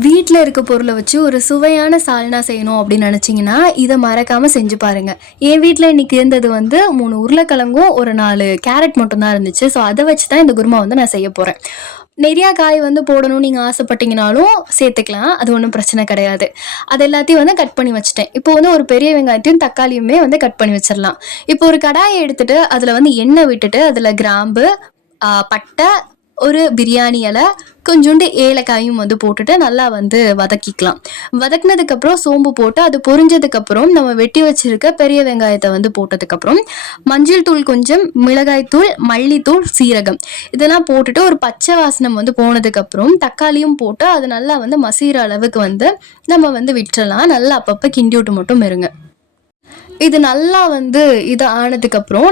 வீட்டில் இருக்க பொருளை வச்சு ஒரு சுவையான சால்னா செய்யணும் அப்படின்னு நினச்சிங்கன்னா இதை மறக்காமல் செஞ்சு பாருங்கள். என் வீட்டில் இன்றைக்கி இருந்தது வந்து 3 உருளைக்கிழங்கும் ஒரு 4 கேரட் மட்டும்தான் இருந்துச்சு. ஸோ அதை வச்சு தான் இந்த குருமா வந்து நான் செய்ய போகிறேன். நிறையா காய் வந்து போடணும்னு நீங்கள் ஆசைப்பட்டீங்கனாலும் சேர்த்துக்கலாம், அது ஒன்றும் பிரச்சனை கிடையாது. அது எல்லாத்தையும் வந்து கட் பண்ணி வச்சுட்டேன். இப்போ வந்து ஒரு பெரிய வெங்காயத்தையும் தக்காளியுமே வந்து கட் பண்ணி வச்சிடலாம். இப்போ ஒரு கடாயை எடுத்துகிட்டு அதில் வந்து எண்ணெய் விட்டுட்டு அதில் கிராம்பு, பட்டை, ஒரு பிரியாணி இலை, கொஞ்சோண்டு ஏலக்காயும் வந்து போட்டுட்டு நல்லா வந்து வதக்கிக்கலாம். வதக்குனதுக்கப்புறம் சோம்பு போட்டு அது பொரிஞ்சதுக்கப்புறம் நம்ம வெட்டி வச்சிருக்க பெரிய வெங்காயத்தை வந்து போட்டதுக்கப்புறம் மஞ்சள் தூள், கொஞ்சம் மிளகாய் தூள், மல்லித்தூள், சீரகம் இதெல்லாம் போட்டுட்டு ஒரு பச்சை வாசனம் வந்து போனதுக்கப்புறம் தக்காளியும் போட்டு அது நல்லா வந்து மசிகிற அளவுக்கு வந்து நம்ம வந்து விட்டுறலாம். நல்லா அப்பப்போ கிண்டி விட்டு மட்டும் இருங்க. இது நல்லா வந்து இது ஆனதுக்கப்புறம்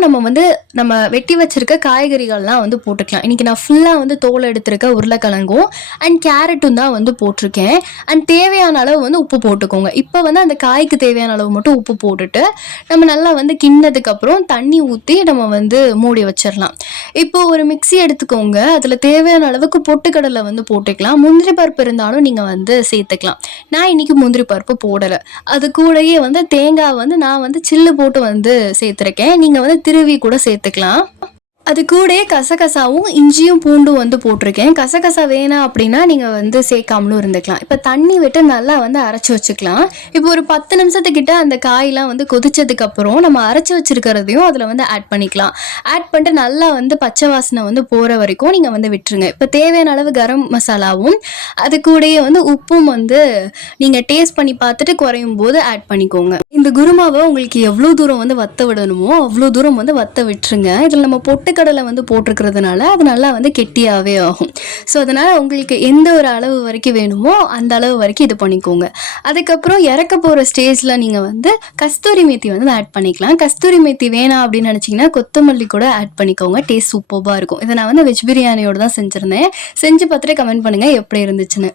நம்ம வெட்டி வச்சிருக்க காய்கறிகள்லாம் வந்து போட்டுக்கலாம். இன்றைக்கி நான் ஃபுல்லாக வந்து தோல் எடுத்திருக்க உருளைக்கிழங்கும் அண்ட் கேரட்டும் தான் வந்து போட்டிருக்கேன். அண்ட் தேவையான அளவு வந்து உப்பு போட்டுக்கோங்க. இப்போ வந்து அந்த காய்க்கு தேவையான அளவு மட்டும் உப்பு போட்டுட்டு நம்ம நல்லா வந்து கிண்ணதுக்கப்புறம் தண்ணி ஊற்றி நம்ம வந்து மூடி வச்சிடலாம். இப்போ ஒரு மிக்ஸி எடுத்துக்கோங்க. அதில் தேவையான அளவுக்கு பொட்டுக்கடலை வந்து போட்டுக்கலாம். முந்திரி பருப்பு இருந்தாலும் நீங்கள் வந்து சேர்த்துக்கலாம். நான் இன்றைக்கி முந்திரி பருப்பு போடலை. அது கூடயே வந்து தேங்காய் வந்து நான் வந்து சில்லு போட்டு வந்து சேர்த்துருக்கேன். நீங்கள் வந்து திருவி கூட சேர்த்துக்கலாம். அது கூட கசகசாவும் இஞ்சியும் பூண்டும் வந்து போட்டிருக்கேன். கசகசா வேணாம் அப்படின்னா நீங்கள் வந்து சேர்க்காமலும் இருந்துக்கலாம். இப்போ தண்ணி விட்டு நல்லா வந்து அரைச்சி வச்சுக்கலாம். இப்போ ஒரு 10 நிமிஷத்துக்கிட்ட அந்த காயெலாம் வந்து கொதிச்சதுக்கப்புறம் நம்ம அரைச்சி வச்சுருக்கிறதையும் அதில் வந்து ஆட் பண்ணிக்கலாம். ஆட் பண்ணிட்டு நல்லா வந்து பச்சை வாசனை வந்து போகிற வரைக்கும் நீங்கள் வந்து விட்டுருங்க. இப்போ தேவையான அளவு கரம் மசாலாவும் அது கூடயே வந்து உப்பும் வந்து நீங்கள் டேஸ்ட் பண்ணி பார்த்துட்டு குறையும் போது ஆட் பண்ணிக்கோங்க. இந்த குருமாவை உங்களுக்கு எவ்வளோ தூரம் வந்து வத்த விடணுமோ அவ்வளோ தூரம் வந்து வத்த விட்டுருங்க. இதில் நம்ம பொட்டுக்கடலை வந்து போட்டிருக்கிறதுனால அது நல்லா வந்து கெட்டியாகவே ஆகும். ஸோ அதனால் உங்களுக்கு எந்த ஒரு அளவு வரைக்கும் வேணுமோ அந்த அளவு வரைக்கும் இது பண்ணிக்கோங்க. அதுக்கப்புறம் இறக்க போகிற ஸ்டேஜில் நீங்கள் வந்து கஸ்தூரி மேத்தி வந்து ஆட் பண்ணிக்கலாம். கஸ்தூரி மேத்தி வேணாம் அப்படின்னு நினச்சிங்கன்னா கொத்தமல்லி கூட ஆட் பண்ணிக்கோங்க. டேஸ்ட் சூப்பராக இருக்கும். இதை நான் வந்து வெஜ் பிரியாணியோடு தான் செஞ்சுருந்தேன். செஞ்சு பார்த்துட்டு கமெண்ட் பண்ணுங்கள் எப்படி இருந்துச்சுன்னு.